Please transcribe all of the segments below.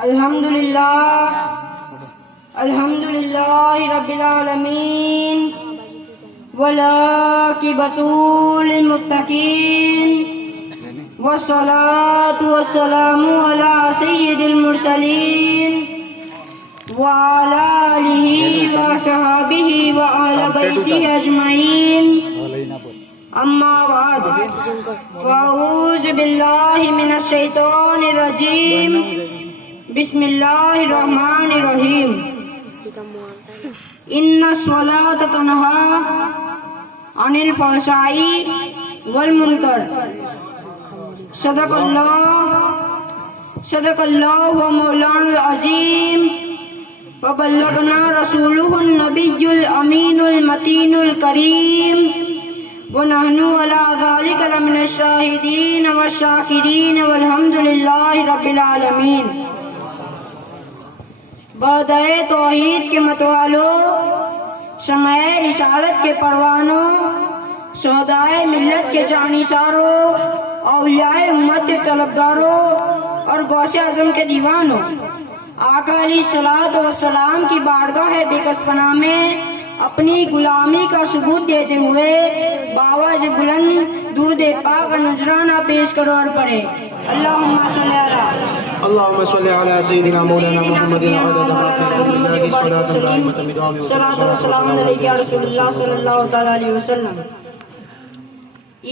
Alhamdulillahi Rabbil Alameen Wal-aqibatu lil-muttaqeen Wassalatu wassalamu ala sayyidil mursaleen Wa ala alihi wa sahabihi wa ala baitihi ajma'in Amma ba'd Fa'udhu billahi minash shaitanir rajim Bismillahirrahmanirrahim Inna salata tanha anil fahsai wal munkar Sadaqallahu wa mawlana al-azim Wa ballagna rasuluhu nabiyyul aminul matinul kareem Wa nahnu ala dhalika lamina shahidin wa shakirin walhamdulillahi rabbil alameen بادئے توحید کے متوالوں شمع رسالت کے پروانوں شہدائے ملت کے جانثاروں اولیاء امت کے طلبگاروں اور غوث اعظم کے دیوانوں آقا علیہ الصلوۃ والسلام کی بارگاہ بےکس پناہ میں اپنی غلامی کا ثبوت دیتے ہوئے باواز بلند درود پاک کا نذرانہ پیش کرو اور پڑھے اللہم صلی علی اللهم صل على سيدنا مولانا محمد عدد ما في الله صلاة دائمة بدوام صلاۃ والسلام علیک یا رسول اللہ صلی اللہ تعالی علیہ وسلم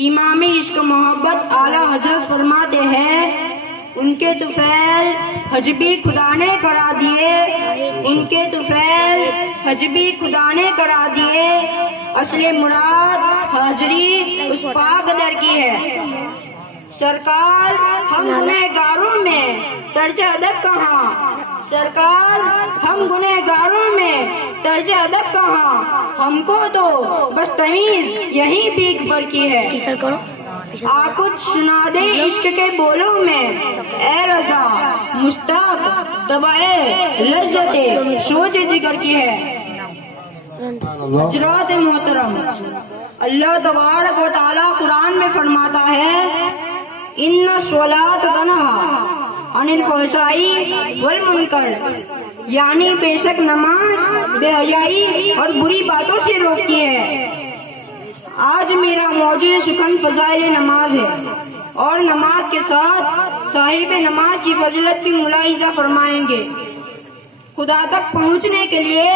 امام عشق محبت اعلیٰ حضرت فرماتے ہیں ان کے طفیل حجبی خدا نے کرا دیے ان کے طفیل حجبی خدا نے کرا دیے اصل مراد حاضری اس پاک در کی ہے سرکار ہم گنہگاروں میں طرز ادب کہاں سرکار ہم گنہگاروں میں طرز ادب کہاں ہم کو تو بس تمیز یہی بھیک بھر کی ہے آخود سنا دے عشق کے بولوں میں اے رضا مشتاق طبعے لذت سوچ جگر کی ہے حضرات محترم اللہ تبارک و تعالی قرآن میں فرماتا ہے ان الصلاۃ تنہا عن الفحشاء والمنکر یعنی بے شک نماز بے حیائی اور بری باتوں سے روکتی ہے آج میرا موضوع سخن فضائل نماز ہے اور نماز کے ساتھ صاحب نماز کی فضیلت بھی ملاحظہ فرمائیں گے خدا تک پہنچنے کے لیے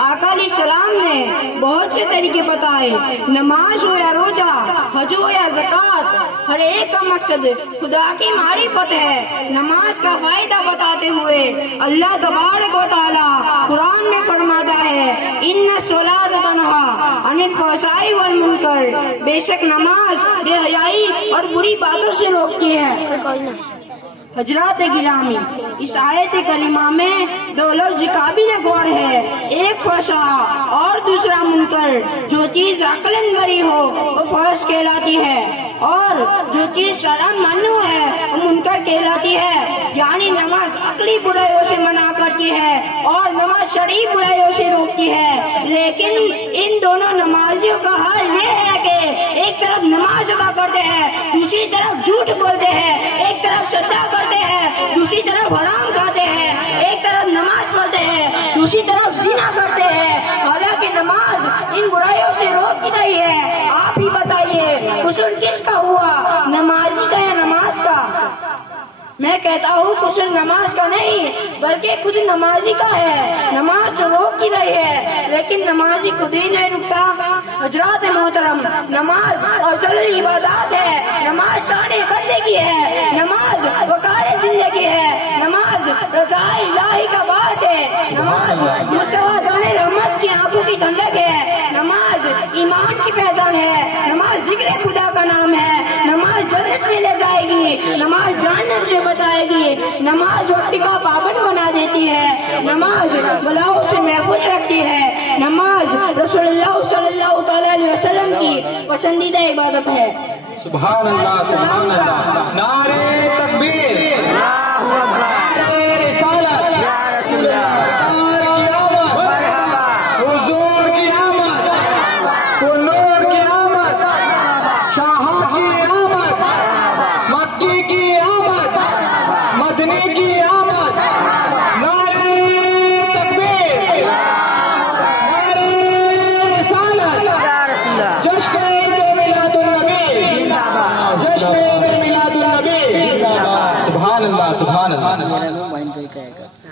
آقا علیہ السلام نے بہت سے طریقے بتائے نماز ہو یا روزہ حج ہو یا زکوٰۃ ہر ایک کا مقصد خدا کی معرفت ہے نماز کا فائدہ بتاتے ہوئے اللہ تبارک و تعالی قرآن میں فرماتا ہے ان الصلاۃ تنہا عن الفحشاء والمنکر بے شک نماز بے حیائی اور بری باتوں سے روکتی ہے حضرات گرامی اس آیت کریمہ میں دو لفظ قابل غور ہے ایک فحشا اور دوسرا منکر جو چیز عقلاً بری ہو وہ فحش کہلاتی ہے اور جو چیز شرعاً ممنوع ہے وہ منکر کہلاتی ہے یعنی نماز عقلی برائیوں سے منع کرتی ہے اور نماز شرعی برائیوں سے روکتی ہے لیکن ان دونوں نمازیوں کا حال یہ ہے کہ ایک طرف نماز ادا کرتے ہیں دوسری طرف جھوٹ بولتے ہیں ایک طرف سجدہ کرتے ہیں دوسری طرف حرام کھاتے ہیں ایک طرف نماز پڑھتے ہیں دوسری طرف زنا کرتے ہیں حالانکہ نماز ان برائیوں سے روکتی نہیں ہے آپ ہی بتائیے قصور کس کا ہوا نمازی کا یا نماز کا میں کہتا ہوں قصور نماز کا نہیں بلکہ خود نمازی کا ہے نماز تو روک ہی رہی ہے لیکن نمازی خود ہی نہیں رکتا حضرات محترم نماز افضل عبادات ہے نماز شان بندگی ہے نماز وقار زندگی ہے نماز رضا الہی کا باعث ہے نماز مصطفیٰ جان رحمت کی آنکھوں کی ٹھنڈک ہے نماز ایمان کی پہچان ہے نماز ذکر خدا کا نام ہے نماز جنت میں لے جائے گی نماز جہنم سے بچائے گی نماز وقت کا پابند بنا دیتی ہے نماز بلاؤں سے محفوظ رکھتی ہے نماز رسول اللہ صلی اللہ علیہ وسلم کی پسندیدہ عبادت ہے سبحان اللہ سبحان اللہ نعرہ تکبیر اللہ اکبر نعرہ رسالت یا رسول اللہ حضور کی آمد نور کی آمد شاہ کی آمد مکی کی آمد مدنی کی آمد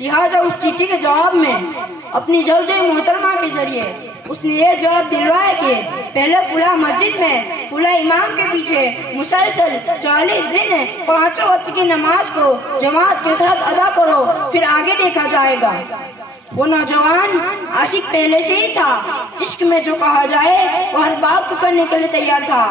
لہٰذا اس چٹھی کے جواب میں اپنی زوجہ محترمہ کے ذریعے اس نے یہ جواب دلوایا کہ پہلے فلاں مسجد میں فلاں امام کے پیچھے مسلسل 40 دن 5 وقت کی نماز کو جماعت کے ساتھ ادا کرو، پھر آگے دیکھا جائے گا۔ وہ نوجوان عاشق پہلے سے ہی تھا، عشق میں جو کہا جائے وہ ہر بات کو کرنے کے لیے تیار تھا۔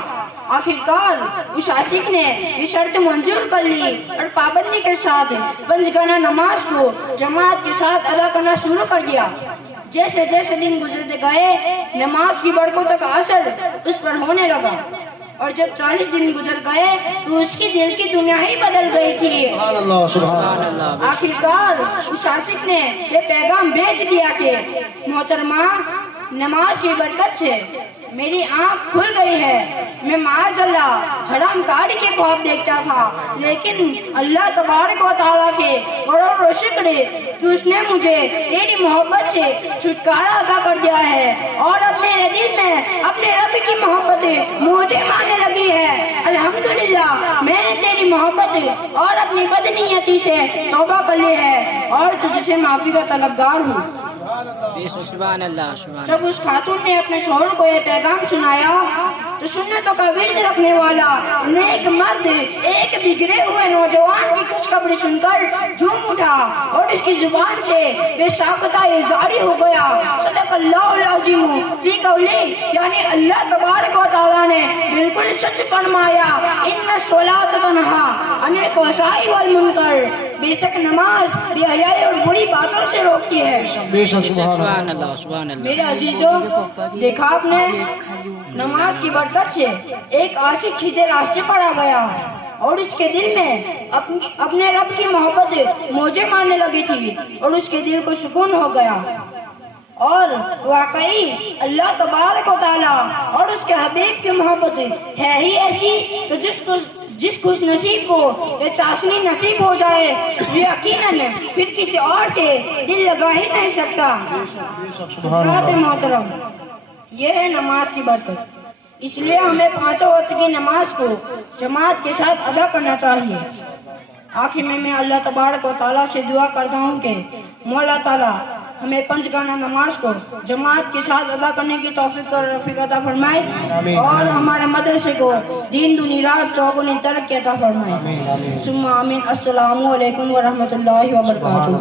آخرکار اس عاشق نے یہ شرط منظور کر لی اور پابندی کے ساتھ پنجگانہ نماز کو جماعت کے ساتھ ادا کرنا شروع کر دیا۔ جیسے جیسے دن گزرتے گئے نماز کی برکتوں کا اثر اس پر ہونے لگا، اور جب 40 دن گزر گئے تو اس کی دل کی دنیا ہی بدل گئی تھی۔ آخرکار اس عاشق نے یہ پیغام بھیج دیا کہ محترمہ، نماز کی برکت سے میری آنکھ کھل گئی ہے۔ میں معاذ اللہ حرام کاری کے خواب دیکھتا تھا، لیکن اللہ تبارک و تعالیٰ کے کروڑوں شکر کہ اس نے مجھے تیری محبت سے چھٹکارا عطا کر دیا ہے، اور اب میرے دل میں اپنے رب کی محبت مجھے ماننے لگی ہے۔ الحمدللہ میں نے تیری محبت اور اپنی بدنیتی سے توبہ کر لی ہے اور تجھ سے معافی کا طلبگار ہوں۔ سبحان اللہ، سبحان جب اس خاتون نے اپنے شوہر کو یہ پیغام سنایا تو سنتوں کا ورد رکھنے والا نیک مرد ایک بگڑے ہوئے نوجوان کی خوشخبری سن کر جھوم اٹھا اور اس کی زبان سے بے ساختہ اظہاری ہو گیا۔ صدق اللہ العظیم فی قولی، یعنی اللہ تبارک و تعالیٰ نے بالکل سچ فرمایا، ان الصلاۃ تنہی عن الفحشاء والمنکر، بے شک نماز بے حیائی اور بری باتوں سے روکتی ہے۔ سبحان اللہ، سبحان اللہ۔ میرے عزیزوں، دیکھا آپ نے نماز کی برکت سے ایک عاشق سیدھے راستے پر آ گیا اور اس کے دل میں اپنے رب کی محبت موجیں مارنے لگی تھی اور اس کے دل کو سکون ہو گیا۔ اور واقعی اللہ تبارک و تعالیٰ اور اس کے حبیب کی محبت ہے ہی ایسی کہ جس خوش نصیب کو یہ چاشنی نصیب ہو جائے وہ یقیناً پھر کسی اور سے دل لگا ہی نہیں سکتا۔ حضرات محترم، یہ ہے نماز کی برکت، اس لیے ہمیں 5 وقت کی نماز کو جماعت کے ساتھ ادا کرنا چاہیے۔ آخر میں اللہ تبارک و تعالیٰ سے دعا کرتا ہوں کہ مولا تعالیٰ ہمیں پنجگانہ نماز کو جماعت کے ساتھ ادا کرنے کی توفیق اور رفیق عطا فرمائے اور ہمارے مدرسے کو دین دنیا رات چوگنی ترقی عطا فرمائے۔ ثم آمین۔ السلام علیکم ورحمۃ اللہ وبرکاتہ۔